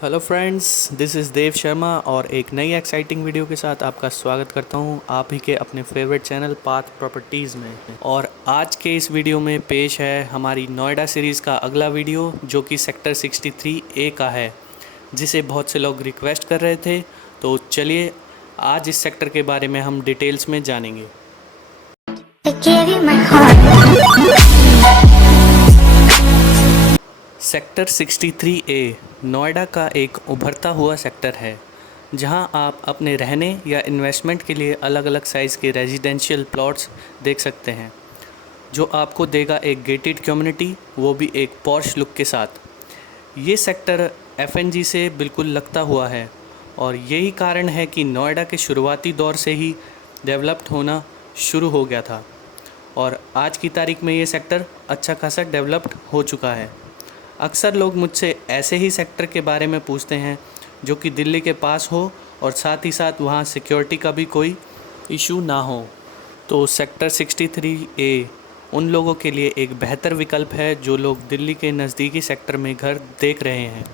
Hello friends, this is Dev Sharma और एक नई एक्साइटिंग वीडियो के साथ आपका स्वागत करता हूं आप ही के अपने फेवरेट चैनल पाथ प्रॉपर्टीज़ में। और आज के इस वीडियो में पेश है हमारी नोएडा सीरीज़ का अगला वीडियो, जो कि सेक्टर 63A का है, जिसे बहुत से लोग रिक्वेस्ट कर रहे थे। तो चलिए आज इस सेक्टर के बारे में हम डिटेल्स में जानेंगे। I gave you my heart. Sector 63A Noida का एक उभरता हुआ सेक्टर है, जहां आप अपने रहने या इन्वेस्टमेंट के लिए अलग अलग साइज़ के रेजिडेंशियल प्लॉट्स देख सकते हैं, जो आपको देगा एक गेटेड कम्युनिटी, वो भी एक पॉश लुक के साथ। ये सेक्टर एफएनजी से बिल्कुल लगता हुआ है और यही कारण है कि नोएडा के शुरुआती दौर से ही डेवलप्ड होना शुरू हो गया था और आज की तारीख में ये सेक्टर अच्छा खासा डेवलप्ड हो चुका है। अक्सर लोग मुझसे ऐसे ही सेक्टर के बारे में पूछते हैं जो कि दिल्ली के पास हो और साथ ही साथ वहाँ सिक्योरिटी का भी कोई इशू ना हो। तो सेक्टर 63A उन लोगों के लिए एक बेहतर विकल्प है जो लोग दिल्ली के नज़दीकी सेक्टर में घर देख रहे हैं।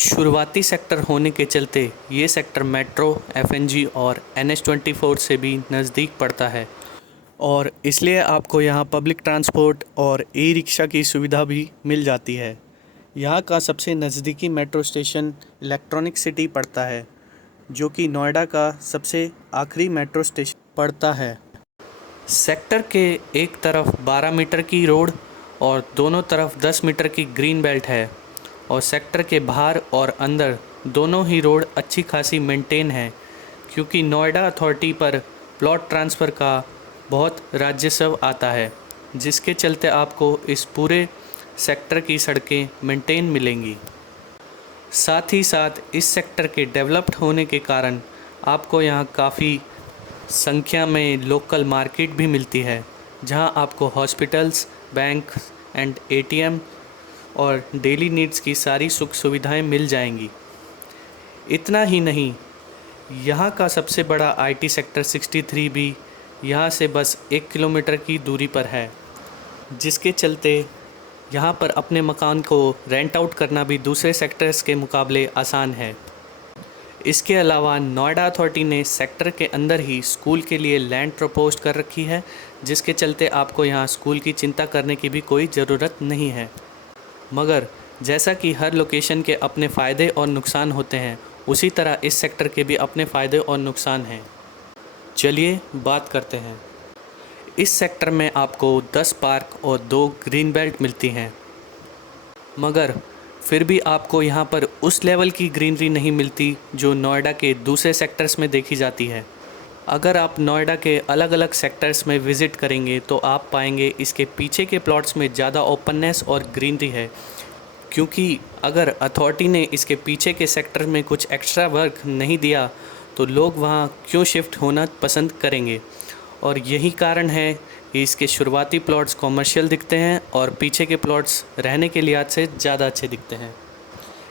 शुरुआती सेक्टर होने के चलते ये सेक्टर मेट्रो, एफएनजी और NH24 से भी नज़दीक पड़ता है और इसलिए आपको यहाँ पब्लिक ट्रांसपोर्ट और ई रिक्शा की सुविधा भी मिल जाती है। यहाँ का सबसे नज़दीकी मेट्रो स्टेशन इलेक्ट्रॉनिक सिटी पड़ता है, जो कि नोएडा का सबसे आखिरी मेट्रो स्टेशन पड़ता है। सेक्टर के एक तरफ 12 मीटर की रोड और दोनों तरफ 10 मीटर की ग्रीन बेल्ट है और सेक्टर के बाहर और अंदर दोनों ही रोड अच्छी खासी मेंटेन है, क्योंकि नोएडा अथॉरिटी पर प्लॉट ट्रांसफ़र का बहुत राजस्व आता है, जिसके चलते आपको इस पूरे सेक्टर की सड़कें मेंटेन मिलेंगी। साथ ही साथ इस सेक्टर के डेवलप्ड होने के कारण आपको यहाँ काफ़ी संख्या में लोकल मार्केट भी मिलती है, जहाँ आपको हॉस्पिटल्स, बैंक एंड ATM और डेली नीड्स की सारी सुख सुविधाएं मिल जाएंगी। इतना ही नहीं, यहाँ का सबसे बड़ा IT सेक्टर 63 भी यहाँ से बस 1 किलोमीटर की दूरी पर है, जिसके चलते यहाँ पर अपने मकान को रेंट आउट करना भी दूसरे सेक्टर्स के मुकाबले आसान है। इसके अलावा नोएडा अथॉरिटी ने सेक्टर के अंदर ही स्कूल के लिए लैंड प्रपोज कर रखी है, जिसके चलते आपको यहाँ स्कूल की चिंता करने की भी कोई ज़रूरत नहीं है। मगर जैसा कि हर लोकेशन के अपने फ़ायदे और नुकसान होते हैं, उसी तरह इस सेक्टर के भी अपने फ़ायदे और नुकसान हैं। चलिए बात करते हैं। इस सेक्टर में आपको 10 पार्क और 2 ग्रीन बेल्ट मिलती हैं, मगर फिर भी आपको यहाँ पर उस लेवल की ग्रीनरी नहीं मिलती जो नोएडा के दूसरे सेक्टर्स में देखी जाती है। अगर आप नोएडा के अलग अलग सेक्टर्स में विज़िट करेंगे तो आप पाएंगे इसके पीछे के प्लॉट्स में ज़्यादा ओपननेस और ग्रीनरी है, क्योंकि अगर अथॉरिटी ने इसके पीछे के सेक्टर में कुछ एक्स्ट्रा वर्क नहीं दिया तो लोग वहाँ क्यों शिफ्ट होना पसंद करेंगे। और यही कारण है कि इसके शुरुआती प्लॉट्स कॉमर्शियल दिखते हैं और पीछे के प्लॉट्स रहने के लिहाज से ज़्यादा अच्छे दिखते हैं।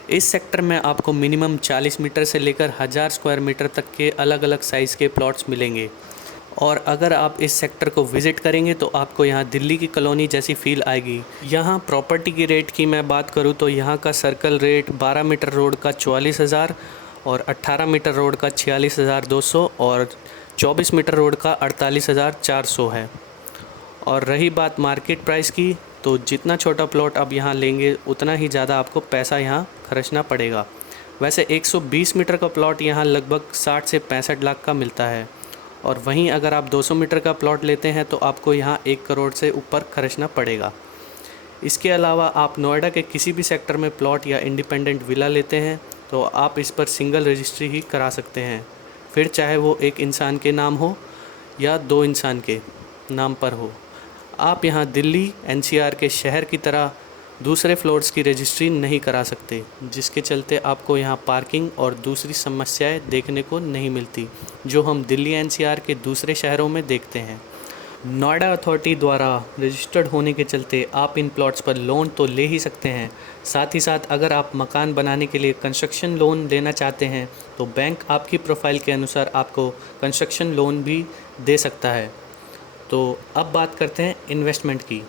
इस सेक्टर में आपको मिनिमम 40 मीटर से लेकर 1000 स्क्वायर मीटर तक के अलग अलग साइज़ के प्लॉट्स मिलेंगे। और अगर आप इस सेक्टर को विज़िट करेंगे तो आपको यहाँ दिल्ली की कॉलोनी जैसी फ़ील आएगी। यहाँ प्रॉपर्टी की रेट की मैं बात करूँ तो यहाँ का सर्कल रेट 12 मीटर रोड का 44,000 और 18 मीटर रोड का 46,200 और 24 मीटर रोड का 48,400 है। और रही बात मार्केट प्राइस की, तो जितना छोटा प्लॉट आप यहाँ लेंगे उतना ही ज़्यादा आपको पैसा यहाँ खर्चना पड़ेगा। वैसे 120 मीटर का प्लॉट यहाँ लगभग 60 से 65 लाख का मिलता है, और वहीं अगर आप 200 मीटर का प्लॉट लेते हैं तो आपको यहाँ 1 करोड़ से ऊपर खर्चना पड़ेगा। इसके अलावा आप नोएडा के किसी भी सेक्टर में प्लॉट या इंडिपेंडेंट विला लेते हैं तो आप इस पर सिंगल रजिस्ट्री ही करा सकते हैं, फिर चाहे वो एक इंसान के नाम हो या 2 इंसान के नाम पर हो। आप यहाँ दिल्ली NCR के शहर की तरह दूसरे फ्लोर्स की रजिस्ट्री नहीं करा सकते, जिसके चलते आपको यहाँ पार्किंग और दूसरी समस्याएं देखने को नहीं मिलती जो हम दिल्ली NCR के दूसरे शहरों में देखते हैं। नोएडा अथॉरिटी द्वारा रजिस्टर्ड होने के चलते आप इन प्लॉट्स पर लोन तो ले ही सकते हैं, साथ ही साथ अगर आप मकान बनाने के लिए कंस्ट्रक्शन लोन लेना चाहते हैं तो बैंक आपकी प्रोफाइल के अनुसार आपको कंस्ट्रक्शन लोन भी दे सकता है। तो अब बात करते हैं इन्वेस्टमेंट की।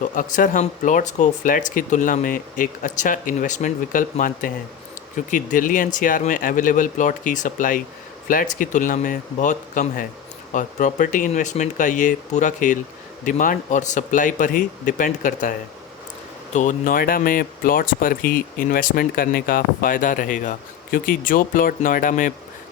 तो अक्सर हम प्लॉट्स को फ्लैट्स की तुलना में एक अच्छा इन्वेस्टमेंट विकल्प मानते हैं, क्योंकि दिल्ली एनसीआर में अवेलेबल प्लॉट की सप्लाई फ्लैट्स की तुलना में बहुत कम है और प्रॉपर्टी इन्वेस्टमेंट का ये पूरा खेल डिमांड और सप्लाई पर ही डिपेंड करता है। तो नोएडा में प्लॉट्स पर भी इन्वेस्टमेंट करने का फ़ायदा रहेगा, क्योंकि जो प्लॉट नोएडा में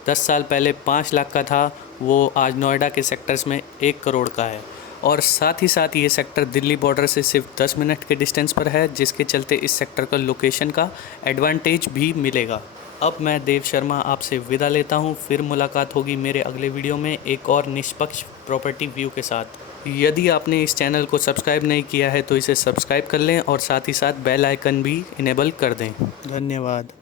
10 साल पहले 5 लाख का था वो आज नोएडा के सेक्टर्स में 1 करोड़ का है। और साथ ही साथ ये सेक्टर दिल्ली बॉर्डर से सिर्फ 10 मिनट के डिस्टेंस पर है, जिसके चलते इस सेक्टर का लोकेशन का एडवांटेज भी मिलेगा। अब मैं देव शर्मा आपसे विदा लेता हूँ। फिर मुलाकात होगी मेरे अगले वीडियो में एक और निष्पक्ष प्रॉपर्टी व्यू के साथ। यदि आपने इस चैनल को सब्सक्राइब नहीं किया है तो इसे सब्सक्राइब कर लें और साथ ही साथ बेल आइकन भी इनेबल कर दें। धन्यवाद।